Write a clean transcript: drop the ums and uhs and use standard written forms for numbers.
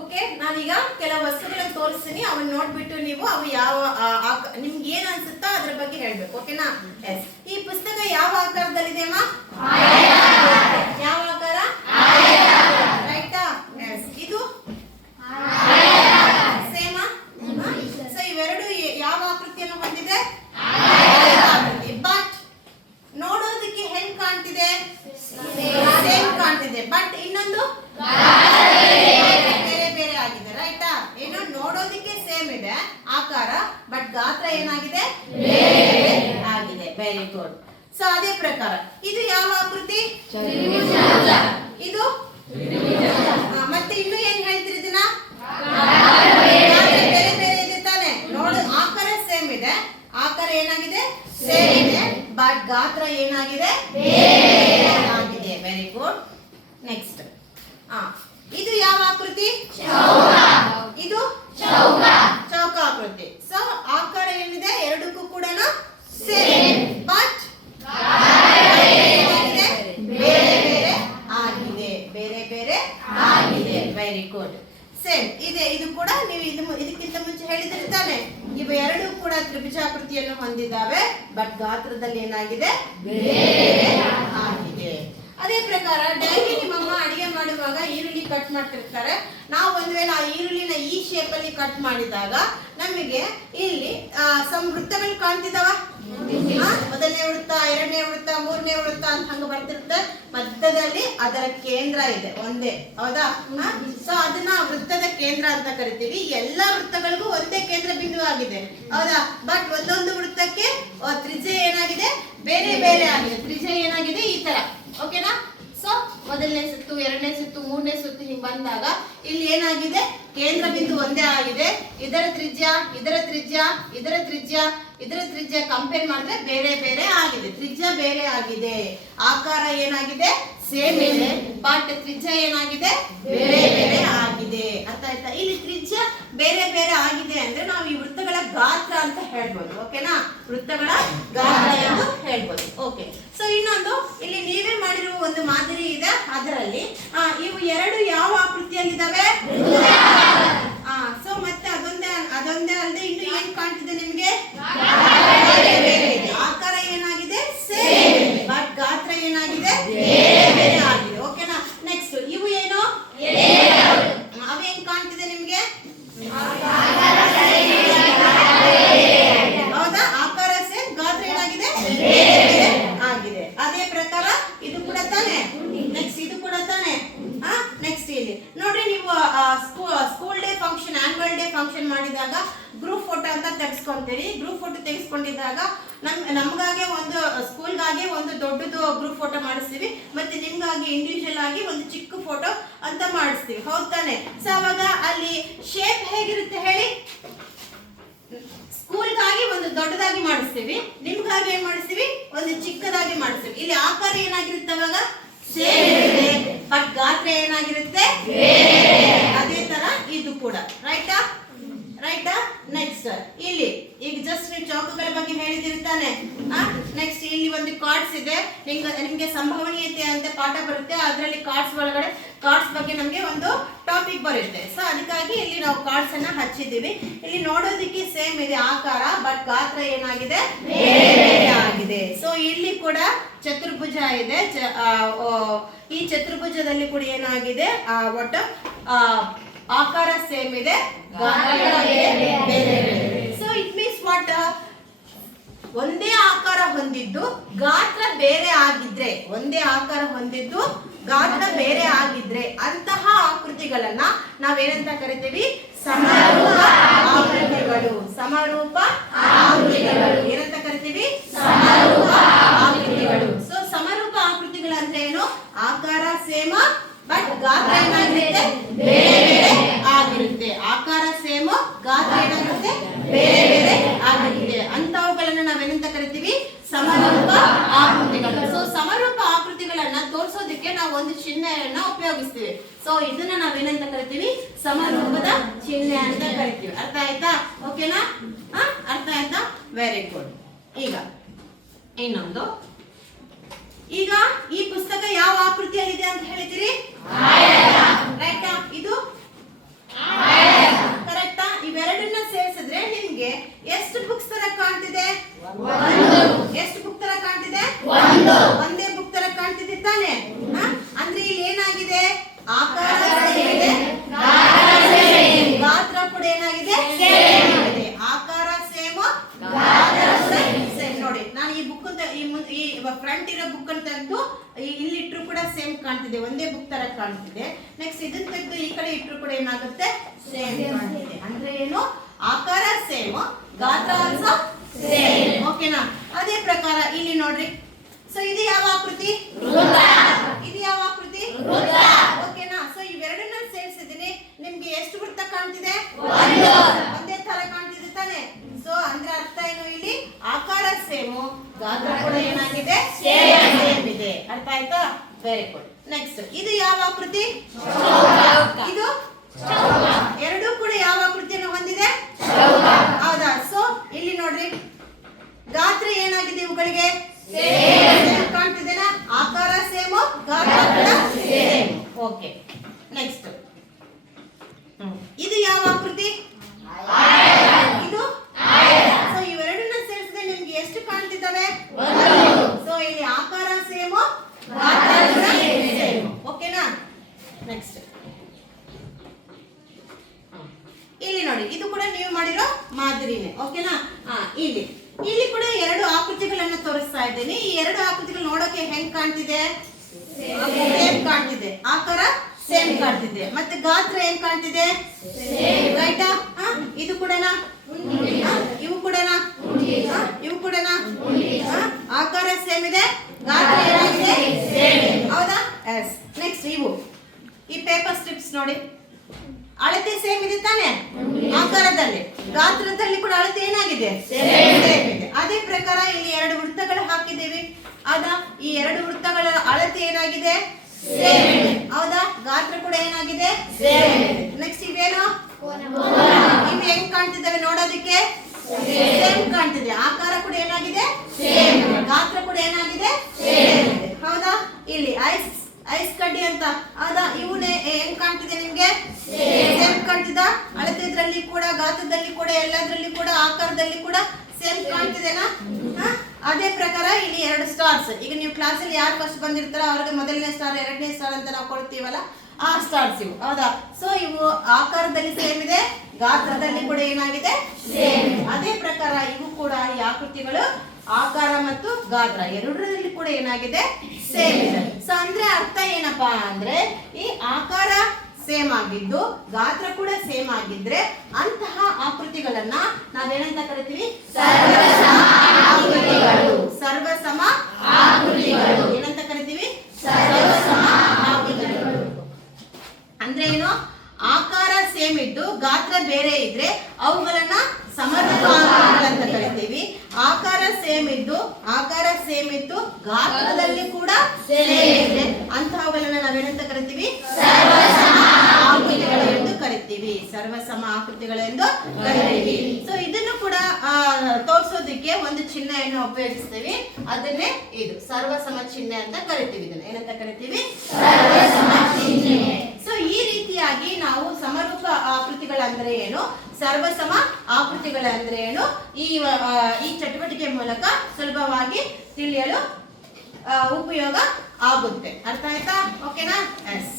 Okay, ನಾನೀಗ ಕೆಲವು ವಸ್ತುಗಳನ್ನು ತೋರಿಸ್ತೀನಿ. ಅವನ್ನ ನೋಡ್ಬಿಟ್ಟು ನೀವು ಅವು ಯಾವ ನಿಮ್ಗೆ ಏನ್ ಅನ್ಸುತ್ತಾ ಅದ್ರ ಬಗ್ಗೆ ಹೇಳ್ಬೇಕು. ಓಕೆನಾ? ಎಸ್. ಈ ಪುಸ್ತಕ ಯಾವ ಆಕಾರದಲ್ಲಿದೆ ಅಮ್ಮ? ಯಾವ ಆಕಾರ? ರೈಟಾ? ಎಸ್. ಇದು ಸೇಮ. ಸೊ ಇವೆರಡು ಯಾವ ಆಕೃತಿಯನ್ನು ಹೊಂದಿದೆ? ಬಟ್ ನೋಡೋದಕ್ಕೆ ಹೆಂಗ್ ಕಾಣ್ತಿದೆ? ಸೇಮ್ ಕಾಣ್ತಿದೆ. ಬಟ್ ಇನ್ನೊಂದು ಬೇರೆ ಬೇರೆ ಆಗಿದೆ. ರೈಟಾ? ಏನು ನೋಡೋದಕ್ಕೆ ಸೇಮ್ ಇದೆ ಆಕಾರ, ಬಟ್ ಗಾತ್ರ ಏನಾಗಿದೆ? ಬೇರೆ ಆಗಿದೆ. Very good. ಸೊ ಅದೇ ಪ್ರಕಾರ ಇದು ಯಾವ ಆಕೃತಿ? ಇದು ಮತ್ತೆ ಇನ್ನು ಏನ್ ಹೇಳ್ತೀರಿ ಇದನ್ನ? ಬೇರೆ ಬೇರೆ ಇದೆ ತಾನೆ? ನೋಡ ಆಕಾರ ಸೇಮ್ ಇದೆ, ಆಕಾರ ಏನಾಗಿದೆ? ಸೇಮ್ ಇದೆ, ಬಟ್ ಗಾತ್ರ ಏನಾಗಿದೆ? ಬೇರೆ ಆಗಿದೆ. Very good. ನೆಕ್ಸ್ಟ್ ಇದು ಯಾವ ಆಕೃತಿ? ಇದು ಚೌಕ ಆಕೃತಿ. ಸೊ ಆಕಾರ ಏನಿದೆ ಎರಡಕ್ಕೂ ಕೂಡ ಸೇಮ್, ಬಟ್ ಬೇರೆ ಬೇರೆ ಆಗಿದೆ. ಬೇರೆ ಬೇರೆ ಆಗಿದೆ. Very good. ಸೇಮ್ ಇದೆ. ಇದು ಕೂಡ ನೀವು ಇದಕ್ಕಿಂತ ಮುಂಚೆ ಹೇಳಿದ್ರೆ ತಾನೆ, ಇವು ಎರಡು ಕೂಡ ತ್ರಿಭುಜಾಕೃತಿಯನ್ನು ಹೊಂದಿದ್ದಾವೆ, ಬಟ್ ಗಾತ್ರದಲ್ಲಿ ಏನಾಗಿದೆ? ಬೇರೆ ಆಗಿದೆ. ಅದೇ ಪ್ರಕಾರ ಡೈಲಿ ನಿಮ್ಮಮ್ಮ ಅಡಿಗೆ ಮಾಡುವಾಗ ಈರುಳ್ಳಿ ಕಟ್ ಮಾಡ್ತಿರ್ತಾರೆ. ನಾವು ಒಂದ್ ವೇಳೆ ಆ ಈರುಳ್ಳಿನ ಈ ಶೇಪ್ ಅಲ್ಲಿ ಕಟ್ ಮಾಡಿದಾಗ ನಮಗೆ ಇಲ್ಲಿ ವೃತ್ತಗಳು ಕಾಣ್ತಿದಾವ. ಮೊದಲನೇ ವೃತ್ತ, ಎರಡನೇ ವೃತ್ತ, ಮೂರನೇ ವೃತ್ತ ಅಂತ ಹಂಗ ಬರ್ತಿರುತ್ತೆ. ಮಧ್ಯದಲ್ಲಿ ಅದರ ಕೇಂದ್ರ ಇದೆ ಒಂದೇ, ಹೌದಾ? ಸೊ ಅದನ್ನ ವೃತ್ತದ ಕೇಂದ್ರ ಅಂತ ಕರಿತೀವಿ. ಎಲ್ಲಾ ವೃತ್ತಗಳಿಗೂ ಒಂದೇ ಕೇಂದ್ರ ಬಿಂದು ಆಗಿದೆ, ಹೌದಾ? ಬಟ್ ಒಂದೊಂದು ವೃತ್ತಕ್ಕೆ ತ್ರಿಜ್ಯ ಏನಾಗಿದೆ? ಬೇರೆ ಬೇರೆ ಆಗಿದೆ. ತ್ರಿಜ್ಯ ಏನಾಗಿದೆ? ಈ ತರ. ಓಕೆನಾ? ಸೊ ಮೊದಲನೇ ಸುತ್ತು, ಎರಡನೇ ಸುತ್ತು, ಮೂರನೇ ಸುತ್ತು ಹಿಂಗ್ ಬಂದಾಗ ಇಲ್ಲಿ ಏನಾಗಿದೆ? ಕೇಂದ್ರ ಬಿಂದು ಒಂದೇ ಆಗಿದೆ. ಇದರ ತ್ರಿಜ್ಯ, ಇದರ ತ್ರಿಜ್ಯ, ಇದರ ತ್ರಿಜ್ಯ, ಇದರ ತ್ರಿಜ್ಯ ಕಂಪೇರ್ ಮಾಡಿದ್ರೆ ಬೇರೆ ಬೇರೆ ಆಗಿದೆ. ತ್ರಿಜ್ಯ ಬೇರೆ ಆಗಿದೆ, ಆಕಾರ ಏನಾಗಿದೆ? ಸೇಮ್ ಇದೆ, ಬಟ್ ತ್ರಿಜ್ಯ ಏನಾಗಿದೆ? ಬೇರೆ ಬೇರೆ ಆಗಿದೆ. ಅರ್ಥ ಆಯ್ತಾ? ಇಲ್ಲಿ ತ್ರಿಜ್ಯ ಬೇರೆ ಬೇರೆ ಆಗಿದೆ ಅಂದ್ರೆ ನಾವು ಈ ವೃತ್ತಗಳ ಗಾತ್ರ ಅಂತ ಹೇಳ್ಬೋದು. ಓಕೆನಾ? ವೃತ್ತಗಳ ಗಾತ್ರ ಎಂದು ಹೇಳ್ಬೋದು. ಓಕೆ. ಸೊ ಇನ್ನೊಂದು ಇಲ್ಲಿ ನೀವೇ ಮಾಡಿರುವ ಒಂದು ಮಾದರಿ ಇದೆ. ಅದರಲ್ಲಿ ಇವು ಎರಡು ಯಾವ ಆಕೃತಿಯಲ್ಲಿದ್ದಾವೆ? ಸೊ ಮತ್ತೆ ಅದೊಂದೇ ಅಲ್ಲದೆ ಇನ್ನು ಏನ್ ಕಾಣ್ತಿದೆ ನಿಮ್ಗೆ? ಆಕಾರ ಏನಾಗಿದೆ? ಸೇಮ್, ಬಟ್ ಗಾತ್ರ ಏನಾಗಿದೆ? ಬೇರೆ ಬೇರೆ ಆಗಿದೆ. ಓಕೆನಾ? ನೆಕ್ಸ್ಟ್ ಇವು ಏನು? ಅವು ಹೆಂಗ್ ಕಾಣ್ತಿದೆ ನಿಮ್ಗೆ? ಹೌದಾ? ಆಕಾರ ಸೇಮ್, ಗಾತ್ರ ಏನಾಗಿದೆ? ಬೇರೆ ಬೇರೆ ಆಗಿದೆ. ಅದೇ ಪ್ರಕಾರ ಇದು ಕೂಡ ತಾನೆ. ನೆಕ್ಸ್ಟ್ ಇದು ಕೂಡ ತಾನೆ. ನೆಕ್ಸ್ಟ್ ಇಲ್ಲಿ ನೋಡ್ರಿ, ನೀವು school day function, annual day function ಮಾಡಿದಾಗ ಗ್ರೂಪ್ ಫೋಟೋ ಅಂತ ತೆಗೆಸ್ಕೊಂತೀರಿ. ಗ್ರೂಪ್ ಫೋಟೋ ತೆಗೆಸ್ಕೊಂಡಿದ್ದಾಗ ನಮ್ಗಾಗಿ ಒಂದು ಸ್ಕೂಲ್ಗಾಗಿ ಒಂದು ದೊಡ್ಡದು ಗ್ರೂಪ್ ಫೋಟೋ ಮಾಡಿಸ್ತೀವಿ, ಮತ್ತೆ ನಿಮ್ಗಾಗಿ ಇಂಡಿವಿಜುವಲ್ ಆಗಿ ಒಂದು ಚಿಕ್ಕ ಫೋಟೋ ಅಂತ ಮಾಡಿಸ್ತೀವಿ, ಹೌದ್ ತಾನೆ? ಸೊ ಅವಾಗ ಅಲ್ಲಿ ಶೇಪ್ ಹೇಗಿರುತ್ತೆ ಹೇಳಿ? ಸ್ಕೂಲ್ಗಾಗಿ ಒಂದು ದೊಡ್ಡದಾಗಿ ಮಾಡಿಸ್ತೀವಿ, ನಿಮ್ಗಾಗಿ ಏನ್ ಮಾಡಿಸ್ತೀವಿ? ಒಂದು ಚಿಕ್ಕದಾಗಿ ಮಾಡಿಸ್ತೀವಿ. ಇಲ್ಲಿ ಆಕಾರ ಏನಾಗಿರುತ್ತೆ? ಅವಾಗ ಸೇಮ್ ಇರುತ್ತೆ, ಬಟ್ ಗಾತ್ರ ಏನಾಗಿರುತ್ತೆ? ಅದೇ ತರ ಇದು ಕೂಡ. ರೈಟಾ? ರೈಟಾ? ನೆಕ್ಸ್ಟ್ ಇಲ್ಲಿ ಈಗ ಜಸ್ಟ್ ನೀವು ಚೌಕಗಳ ಬಗ್ಗೆ ಹೇಳಿದಿರ್ತಾನೆ. ನೆಕ್ಸ್ಟ್ ಇಲ್ಲಿ ಒಂದು ಕಾರ್ಡ್ಸ್ ಇದೆ. ನಿಮ್ಗೆ ಸಂಭವನೀಯತೆ ಅಂತ ಪಾಠ ಬರುತ್ತೆ, ಅದರಲ್ಲಿ ಕಾರ್ಡ್ಸ್ ಒಳಗಡೆ ಕಾರ್ಡ್ಸ್ ಬಗ್ಗೆ ನಮ್ಗೆ ಒಂದು ಟಾಪಿಕ್ ಬರುತ್ತೆ. ಸೊ ಅದಕ್ಕಾಗಿ ಇಲ್ಲಿ ನಾವು ಕಾರ್ಡ್ಸ್ ಅನ್ನ ಹಚ್ಚಿದ್ದೀವಿ. ಇಲ್ಲಿ ನೋಡೋದಕ್ಕೆ ಸೇಮ್ ಇದೆ ಆಕಾರ, ಬಟ್ ಗಾತ್ರ ಏನಾಗಿದೆ? ಬೇರೆ ಆಗಿದೆ. ಸೊ ಇಲ್ಲಿ ಕೂಡ ಚತುರ್ಭುಜ ಇದೆ. ಈ ಚತುರ್ಭುಜದಲ್ಲಿ ಕೂಡ ಏನಾಗಿದೆ? ಒಟ್ಟು ಆಕಾರ ಸೇಮ್ ಇದೆ, ಸೊ ಇಟ್ ಮೀನ್ಸ್ ವಾಟ್? ಒಂದೇ ಆಕಾರ ಹೊಂದಿದ್ದು ಗಾತ್ರ ಬೇರೆ ಆಗಿದ್ರೆ, ಒಂದೇ ಆಕಾರ ಹೊಂದಿದ್ದು ಗಾತ್ರ ಬೇರೆ ಆಗಿದ್ರೆ ಅಂತಹ ಆಕೃತಿಗಳನ್ನ ನಾವೇನಂತ ಕರಿತೀವಿ? ಸಮರೂಪ ಆಕೃತಿಗಳು. ಸಮರೂಪ ಆಕೃತಿಗಳು ಏನಂತ ಕರಿತೀವಿ? ಸಮರೂಪ ಆಕೃತಿಗಳು. ಸೊ ಸಮರೂಪ ಆಕೃತಿಗಳು ಅಂದ್ರೆ ಏನು? ಆಕಾರ ಸೇಮ, ಬಟ್ ಗಾತ್ರ ಏನಾಗಿರುತ್ತೆ? ಬೇರೆ ಬೇರೆ ಆಗಿರುತ್ತೆ. ಆಕಾರ ಸೇಮ್, ಗಾತ್ರ ಏನಾಗಿರುತ್ತೆ? ಬೇರೆ ಬೇರೆ ಆಗಿರುತ್ತೆ. ಅಂತವುಗಳನ್ನ ನಾವೇನಂತ ಕರಿತೀವಿ? ಸಮರೂಪ ಆಕೃತಿಗಳು. ಸೊ ಸಮರೂಪ ಆಕೃತಿಗಳನ್ನ ತೋರಿಸೋದಕ್ಕೆ ನಾವು ಒಂದು ಚಿಹ್ನೆಯನ್ನ ಉಪಯೋಗಿಸ್ತೀವಿ. ಸೊ ಇದನ್ನ ನಾವೇನಂತ ಕರಿತೀವಿ? ಸಮರೂಪದ ಚಿಹ್ನೆ ಅಂತ ಕರಿತೀವಿ. ಅರ್ಥ ಆಯ್ತಾ? ಓಕೆನಾ? ಅರ್ಥ ಆಯ್ತಾ? Very good. ಈಗ ಇನ್ನೊಂದು, ಈಗ ಈ ಪುಸ್ತಕ ಯಾವ ಆಕೃತಿಯಲ್ಲಿದೆ ಅಂತ ಹೇಳ್ತೀರಿ? ರೈಟಾ? ಇದು ನೆಕ್ಸ್ಟ್ ಇದನ್ನ ತೆಗೆದು ಈ ಕಡೆ ಇಟ್ಟರು ಕೂಡ ಏನಾಗುತ್ತೆ ಸೇಮ್ ಕಾಣ್ತಿದೆ. ಅಂದ್ರೆ ಏನು, ಆಕಾರ ಸೇಮ್, ಗಾತ್ರ ಆಲ್ಸೋ ಸೇಮ್. ಓಕೆನಾ? ಅದೇ ಪ್ರಕಾರ ಇಲ್ಲಿ ನೋಡ್ರಿ. ಸೊ ಇದು ಯಾವ ಆಕೃತಿ? ಇದು ಯಾವ ಆಕೃತಿ? ಓಕೆನಾ? ಸೊ ಇವೆರಡನ್ನ ಸೇರಿಸಿದೀನಿ. ನಿಮ್ಗೆ ಎಷ್ಟು ವೃತ್ತ ಕಾಣ್ತಿದೆ? ಒಂದೇ ತರ ಕಾಣ್ತಿದೆ ತಾನೆ? ಸೊ ಅಂದ್ರೆ ಅರ್ಥ ಏನು, ಇಲ್ಲಿ ಆಕಾರ ಸೇಮು, ಗಾತ್ರ ಕೂಡ ಏನಾಗಿದೆ ಸೇಮ್ ಇದೆ. ಅರ್ಥ ಆಯ್ತಾ? Very good. ನೆಕ್ಸ್ಟ್ ಇದು ಯಾವ ಆಕೃತಿ? ಇದು ಎರಡೂ ಕೂಡ ಯಾವ ಆಕೃತಿಯನ್ನು ಹೊಂದಿದೆ? ಹೌದಾ? ಸೊ ಇಲ್ಲಿ ನೋಡ್ರಿ, ಗಾತ್ರ ಏನಾಗಿದೆ ಇವುಗಳಿಗೆ? ಕಾಣ್ತಿದೆನಾ? ಆಕಾರ ಸೇಮು, ಗಾತ್ರ ಕೂಡ ಸೇಮ್. ಓಕೆ. ನೆಕ್ಸ್ಟ್ ಇದು ಯಾವ ಆಕೃತಿ? ಇದು. ಸೊ ಇವೆರಡನ್ನ ಸೇರಿಸಿದ್ರೆ ನಿಮ್ಗೆ ಎಷ್ಟು ಕಾಣ್ತಿದ್ದಾವೆ? ಸೊ ಇಲ್ಲಿ ಆಕಾರ ಸೇಮು, ಗಾತ್ರ ಕೂಡ ಸೇಮ್. ಓಕೆನಾ? ನೆಕ್ಸ್ಟ್ ಇಲ್ಲಿ ನೋಡಿ, ಇದು ಕೂಡ ನೀವು ಮಾಡಿರೋ ಮಾದರಿನೇ. ಓಕೆನಾ? ಇಲ್ಲಿ ಇಲ್ಲಿ ಕೂಡ ಎರಡು ಆಕೃತಿಗಳನ್ನು ತೋರಿಸ್ತಾ ಇದ್ದೀನಿ. ಈ ಎರಡು ಆಕೃತಿಗಳು ನೋಡೋಕೆ ಹೆಂಗ್ ಕಾಣ್ತಿದೆ? ಸೇಮ್ ಕಾಣ್ತಿದೆ. ಆಕಾರ ಸೇಮ್ ಕಾಣ್ತಿದೆ. ಮತ್ತೆ ಗಾತ್ರ ಏನ್ ಕಾಣ್ತಿದೆ? ರೈಟಾ? ಇದು ಕೂಡನಾ? ಇವು ಕೂಡನಾ? ಇವು ಕೂಡನಾ? ಆಕಾರ ಸೇಮ್ ಇದೆ, ಗಾತ್ರ ಏನಾಗಿದೆ? ಹೌದಾ? ಎಸ್. ನೆಕ್ಸ್ಟ್ ಇವು ಈ ಪೇಪರ್ ಸ್ಟ್ರಿಪ್ಸ್ ನೋಡಿ, ಅಳತೆ ಸೇಮ್ ಇದೆ ತಾನೆ? ಆಕಾರದಲ್ಲಿ, ಗಾತ್ರದಲ್ಲಿ ಕೂಡ ಅಳತೆ ಏನಾಗಿದೆ? ಸೇಮ್ ಇದೆ. ಅದೇ ಪ್ರಕಾರ ಇಲ್ಲಿ ಎರಡು ವೃತ್ತಗಳು ಹಾಕಿದ್ದೀವಿ. ಹೌದಾ? ಈ ಎರಡು ವೃತ್ತಗಳ ಅಳತೆ ಏನಾಗಿದೆ? ಸೇಮ್ ಇದೆ. ಹೌದಾ? ಗಾತ್ರ ಕೂಡ ಏನಾಗಿದೆ? ಸೇಮ್ ಇದೆ. ನೆಕ್ಸ್ಟ್ ಇವೇನು? ಇವು ಹೆಂಗ್ ಕಾಣ್ತಿದ್ದಾವೆ ನೋಡೋದಕ್ಕೆ? ಸೇಮ್ ಕಾಣ್ತಿದೆ. ಆಕಾರ ಕೂಡ ಏನಾಗಿದೆ? ಸೇಮ್ ಇದೆ. ಗಾತ್ರ ಕೂಡ ಏನಾಗಿದೆ? ಸೇಮ್ ಇದೆ. ಹೌದಾ? ಇಲ್ಲಿ ಐಸ್ ಕಡ್ಡಿ ಅಂತ, ಹೌದಾ? ಇವನೇ ಹೆಂಗ್ ಕಾಣ್ತಿದೆ ನಿಮ್ಗೆ? ಸೇಮ್ ಕಾಣ್ತಿದ. ಅಳತೆದ್ರಲ್ಲಿ ಕೂಡ, ಗಾತ್ರದಲ್ಲಿ ಕೂಡ, ಎಲ್ಲದ್ರಲ್ಲಿ ಕೂಡ, ಆಕಾರದಲ್ಲಿ ಕೂಡ ಸೇಮ್ ಕಾಣ್ತಿದೆನಾ? ಅದೇ ಪ್ರಕಾರ ಇಲ್ಲಿ ಎರಡು ಸ್ಟಾರ್ಸ್. ಈಗ ನೀವು ಕ್ಲಾಸಲ್ಲಿ ಯಾರು ಫಸ್ಟ್ ಬಂದಿರ್ತಾರೋ ಅವ್ರಿಗೆ ಮೊದಲನೇ ಸ್ಟಾರ್, ಎರಡನೇ ಸ್ಟಾರ್ ಅಂತ ನಾವು ಕೊಡ್ತೀವಲ್ಲ, ಆ ಸ್ಟಾರ್ಸ್ ಇವು. ಹೌದಾ? ಸೊ ಇವು ಆಕಾರದಲ್ಲಿ ಸೇಮ್ ಇದೆ, ಗಾತ್ರದಲ್ಲಿ ಕೂಡ ಏನಾಗಿದೆ? ಸೇಮ್. ಅದೇ ಪ್ರಕಾರ ಇವು ಕೂಡ ಈ ಆಕೃತಿಗಳು ಆಕಾರ ಮತ್ತು ಗಾತ್ರ ಎರಡರಲ್ಲಿ ಕೂಡ ಏನಾಗಿದೆ? ಸೇಮ್ ಇದೆ. ಸೊ ಅಂದ್ರೆ ಅರ್ಥ ಏನಪ್ಪಾ ಅಂದ್ರೆ, ಈ ಆಕಾರ ಸೇಮ್ ಆಗಿದ್ದು ಗಾತ್ರ ಕೂಡ ಸೇಮ್ ಆಗಿದ್ರೆ ಅಂತಹ ಆಕೃತಿಗಳನ್ನ ನಾವೇನಂತ ಕರಿತೀವಿ? ಸರ್ವಸಮ ಆಕೃತಿಗಳು. ಸರ್ವಸಮ ಆಕೃತಿಗಳು ಏನಂತ ಕರಿತೀವಿ? ಸರ್ವಸಮ ಆಕೃತಿಗಳು. ಅಂದ್ರೆ ಏನು? ಆಕಾರ ಸೇಮ್ ಇದ್ದು ಗಾತ್ರ ಬೇರೆ ಇದ್ರೆ ಅವುಗಳನ್ನ ಸಮರೂಪ ಆಕೃತಿಗಳಂತ ಕರಿತೀವಿ. ಆಕಾರ ಸೇಮ್ ಇದ್ದು ಗಾತ್ರದಲ್ಲಿ ಕೂಡ ಸೇಮ್ ಇದೆ, ಅಂತಹವುಗಳನ್ನ ನಾವೇನಂತ ಕರಿತೀವಿ? ಸರ್ವಸಮ ಆಕೃತಿಗಳು ಎಂದು ಕರಿತೀವಿ. ಸರ್ವಸಮ ಆಕೃತಿಗಳೆಂದು ಕರಿತೀವಿ. ಸೊ ಇದನ್ನು ಕೂಡ ತೋರಿಸೋದಕ್ಕೆ ಒಂದು ಚಿಹ್ನೆಯನ್ನು ಉಪಯೋಗಿಸ್ತೀವಿ. ಅದನ್ನೇ ಇದು ಸರ್ವಸಮ ಚಿಹ್ನೆ ಅಂತ ಕರಿತೀವಿ. ಇದನ್ನ ಏನಂತ ಕರಿತೀವಿ? ಸರ್ವಸಮ ಚಿಹ್ನೆ. ಸೊ ಈ ರೀತಿಯಾಗಿ ನಾವು ಸಮರೂಪ ಆಕೃತಿಗಳಂದ್ರೆ ಏನು, ಸರ್ವಸಮ ಆಕೃತಿಗಳಂದ್ರೆ ಏನು, ಈ ಚಟುವಟಿಕೆ ಮೂಲಕ ಸುಲಭವಾಗಿ ತಿಳಿಯಲು ಉಪಯೋಗ ಆಗುತ್ತೆ. ಅರ್ಥ ಆಯ್ತಾ? ಓಕೆನಾ? ಎಸ್.